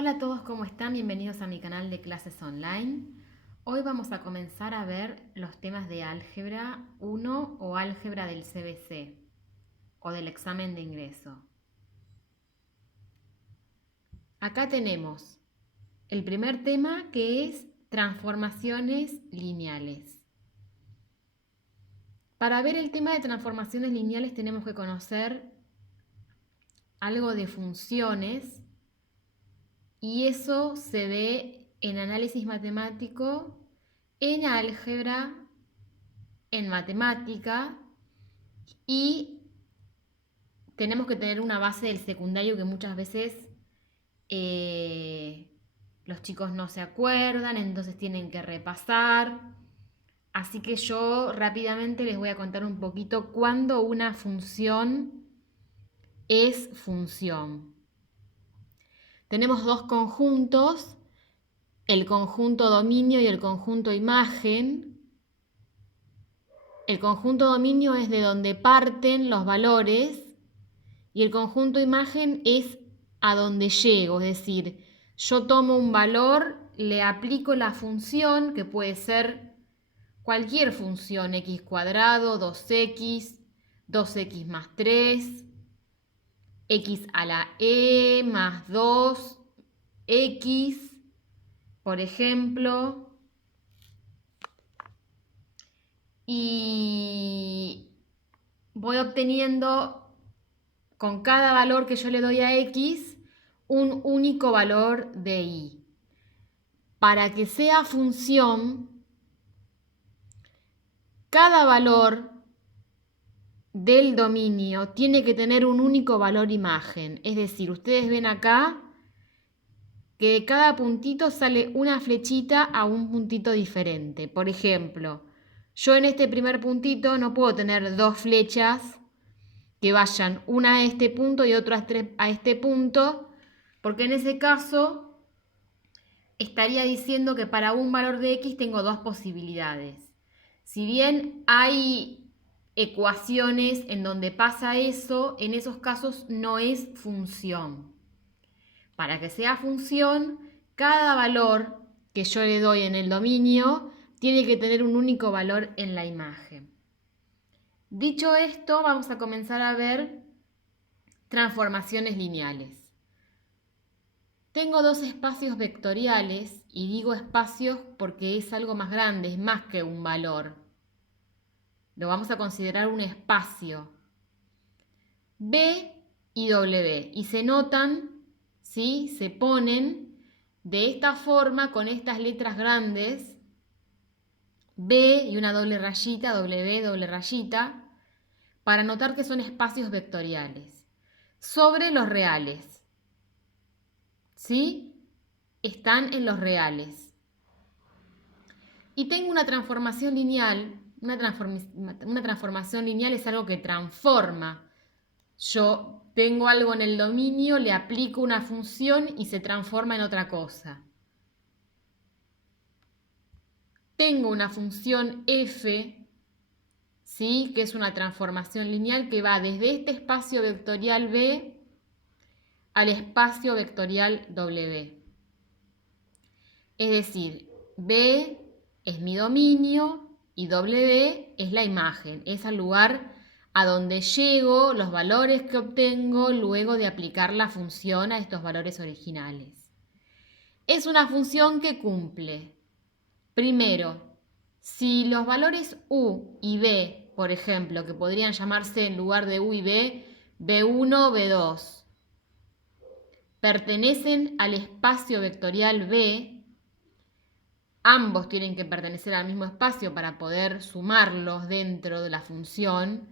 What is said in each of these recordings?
Hola a todos, ¿cómo están? Bienvenidos a mi canal de clases online. Hoy vamos a comenzar a ver los temas de álgebra 1 o álgebra del CBC o del examen de ingreso. Acá tenemos el primer tema, que es transformaciones lineales. Para ver el tema de transformaciones lineales tenemos que conocer algo de funciones, y eso se ve en análisis matemático, en álgebra, en matemática, y tenemos que tener una base del secundario que muchas veces los chicos no se acuerdan, entonces tienen que repasar. Así que yo rápidamente les voy a contar un poquito cuándo una función es función. Tenemos dos conjuntos, el conjunto dominio y el conjunto imagen. El conjunto dominio es de donde parten los valores y el conjunto imagen es a donde llego, es decir, yo tomo un valor, le aplico la función, que puede ser cualquier función, x cuadrado, 2x, 2x más 3, x a la e más 2x, por ejemplo, y voy obteniendo con cada valor que yo le doy a x un único valor de y. Para que sea función, cada valor del dominio tiene que tener un único valor imagen. Es decir, ustedes ven acá que de cada puntito sale una flechita a un puntito diferente. Por ejemplo, yo en este primer puntito no puedo tener dos flechas que vayan una a este punto y otra a este punto, porque en ese caso estaría diciendo que para un valor de x tengo dos posibilidades. Si bien hay ecuaciones en donde pasa eso, en esos casos no es función. Para que sea función, cada valor que yo le doy en el dominio tiene que tener un único valor en la imagen. Dicho esto, vamos a comenzar a ver transformaciones lineales. Tengo dos espacios vectoriales, y digo espacios porque es algo más grande, es más que un valor. Lo vamos a considerar un espacio. B y W. Y se notan, ¿sí? Se ponen de esta forma con estas letras grandes, B y una doble rayita, W, doble rayita, para notar que son espacios vectoriales. Sobre los reales, ¿sí? Están en los reales. Y tengo una transformación lineal. Una transformación lineal es algo que transforma. Yo tengo algo en el dominio, le aplico una función y se transforma en otra cosa. Tengo una función f, ¿sí? Que es una transformación lineal que va desde este espacio vectorial B al espacio vectorial W. Es decir, B es mi dominio y W es la imagen, es el lugar a donde llego, los valores que obtengo luego de aplicar la función a estos valores originales. Es una función que cumple, primero, si los valores U y B, por ejemplo, que podrían llamarse en lugar de U y B, B1, B2, pertenecen al espacio vectorial B, ambos tienen que pertenecer al mismo espacio para poder sumarlos dentro de la función,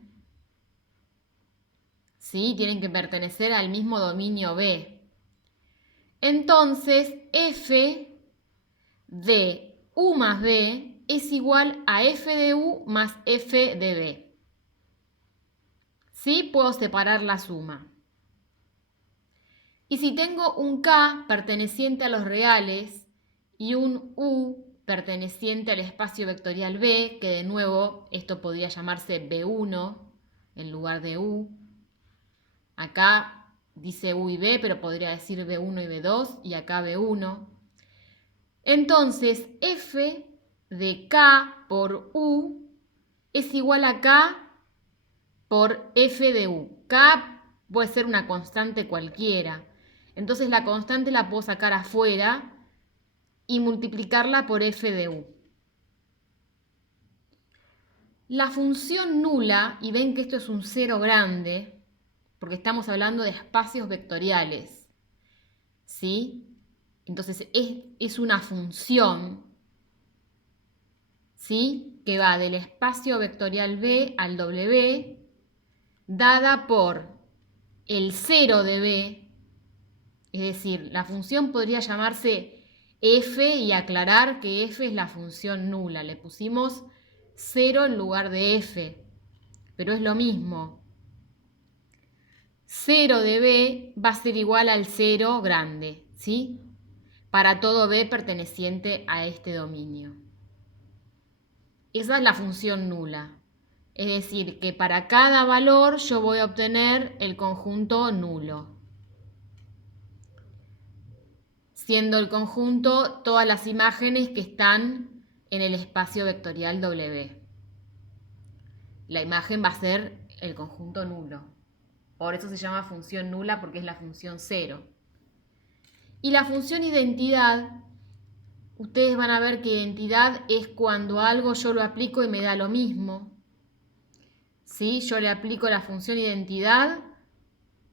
¿sí? Tienen que pertenecer al mismo dominio B. Entonces, f de u más b es igual a f de u más f de b. ¿Sí? Puedo separar la suma. Y si tengo un k perteneciente a los reales y un u perteneciente al espacio vectorial B, que de nuevo esto podría llamarse B1 en lugar de U. Acá dice U y B, pero podría decir B1 y B2, y acá B1. Entonces, F de K por U es igual a K por F de U. K puede ser una constante cualquiera. Entonces la constante la puedo sacar afuera y multiplicarla por F de U. La función nula, y ven que esto es un cero grande, porque estamos hablando de espacios vectoriales, ¿sí? Entonces es una función, ¿sí? Que va del espacio vectorial B al W, dada por el 0 de B, es decir, la función podría llamarse f y aclarar que f es la función nula. Le pusimos 0 en lugar de f, pero es lo mismo. 0 de b va a ser igual al 0 grande, ¿sí? Para todo b perteneciente a este dominio. Esa es la función nula. Es decir, que para cada valor yo voy a obtener el conjunto nulo, siendo el conjunto todas las imágenes que están en el espacio vectorial W. La imagen va a ser el conjunto nulo. Por eso se llama función nula, porque es la función 0. Y la función identidad, ustedes van a ver que identidad es cuando algo yo lo aplico y me da lo mismo. ¿Sí? Yo le aplico la función identidad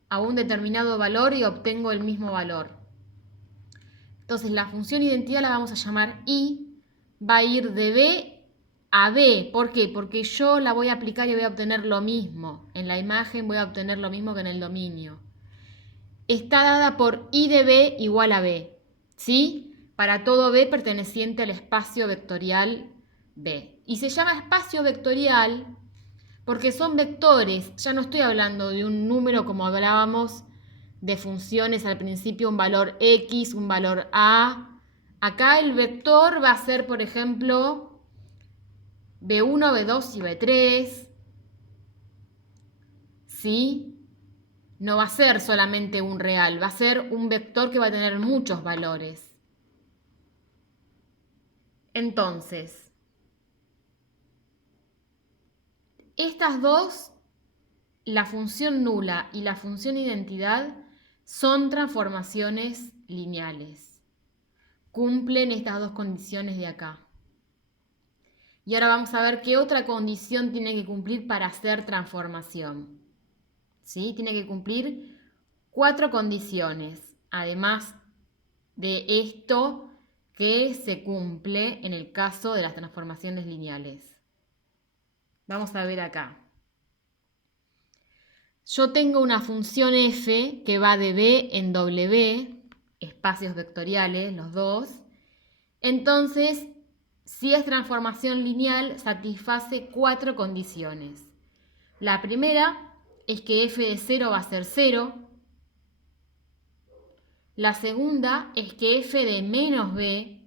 a un determinado valor y obtengo el mismo valor. Entonces la función identidad la vamos a llamar I, va a ir de B a B. ¿Por qué? Porque yo la voy a aplicar y voy a obtener lo mismo. En la imagen voy a obtener lo mismo que en el dominio. Está dada por I de B igual a B, ¿sí? Para todo B perteneciente al espacio vectorial B. Y se llama espacio vectorial porque son vectores. Ya no estoy hablando de un número como hablábamos de funciones al principio, un valor X, un valor A. Acá el vector va a ser, por ejemplo, B1, B2 y B3. ¿Sí? No va a ser solamente un real, va a ser un vector que va a tener muchos valores. Entonces, estas dos, la función nula y la función identidad, son transformaciones lineales. Cumplen estas dos condiciones de acá. Y ahora vamos a ver qué otra condición tiene que cumplir para hacer transformación. ¿Sí? Tiene que cumplir 4 condiciones, además de esto que se cumple en el caso de las transformaciones lineales. Vamos a ver acá. Yo tengo una función f que va de B en W, espacios vectoriales, los dos. Entonces, si es transformación lineal, satisface 4 condiciones. La primera es que f de 0 va a ser 0. La segunda es que f de menos b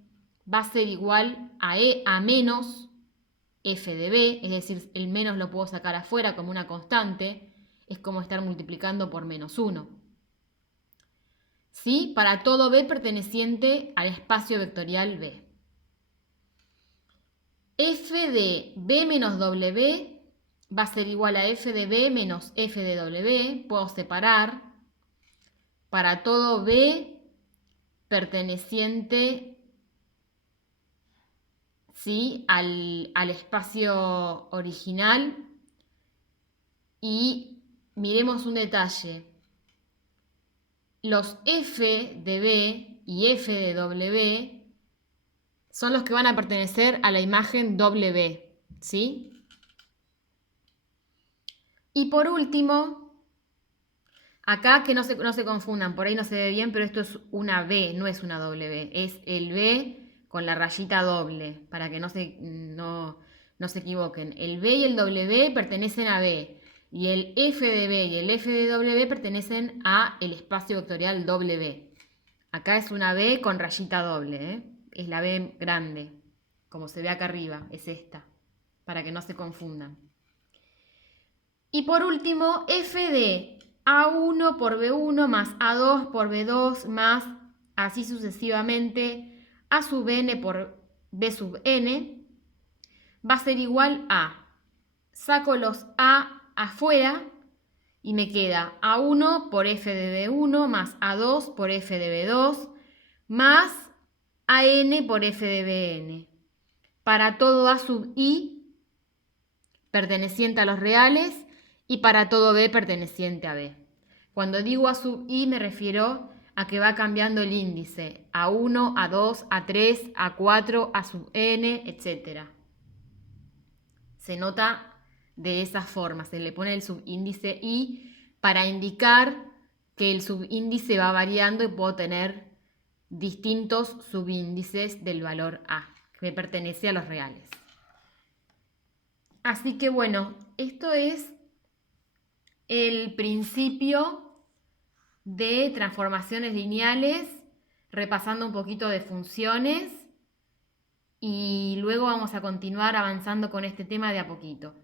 va a ser igual a menos f de b, es decir, el menos lo puedo sacar afuera como una constante, es como estar multiplicando por menos 1. ¿Sí? Para todo b perteneciente al espacio vectorial b. F de b menos w va a ser igual a f de b menos f de w, puedo separar. Para todo b perteneciente, ¿sí? al espacio original. Y miremos un detalle. Los f de b y f de w son los que van a pertenecer a la imagen W, ¿sí? Y por último, acá que no se confundan, por ahí no se ve bien, pero esto es una B, no es una W. Es el B con la rayita doble, para que no se equivoquen. El B y el W pertenecen a B, y el F de B y el F de W pertenecen a el espacio vectorial W. Acá es una B con rayita doble, ¿eh? Es la B grande, como se ve acá arriba, es esta, para que no se confundan. Y por último, f de A1 por B1 más A2 por B2 más así sucesivamente A sub n por B sub n va a ser igual a, saco los A afuera y me queda A1 por F de B1 más A2 por F de B2 más AN por F de BN. Para todo A sub I perteneciente a los reales y para todo B perteneciente a B. Cuando digo A sub I me refiero a que va cambiando el índice A1, A2, A3, A4, A sub N, etc. Se nota de esa forma, se le pone el subíndice I para indicar que el subíndice va variando y puedo tener distintos subíndices del valor A, que pertenece a los reales. Así que bueno, esto es el principio de transformaciones lineales, repasando un poquito de funciones y luego vamos a continuar avanzando con este tema de a poquito.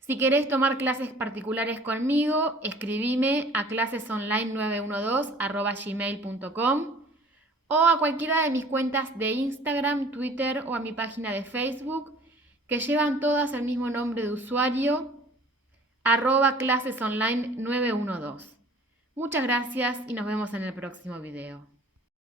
Si querés tomar clases particulares conmigo, escribime a clasesonline912@gmail.com o a cualquiera de mis cuentas de Instagram, Twitter o a mi página de Facebook, que llevan todas el mismo nombre de usuario, @clasesonline912. Muchas gracias y nos vemos en el próximo video.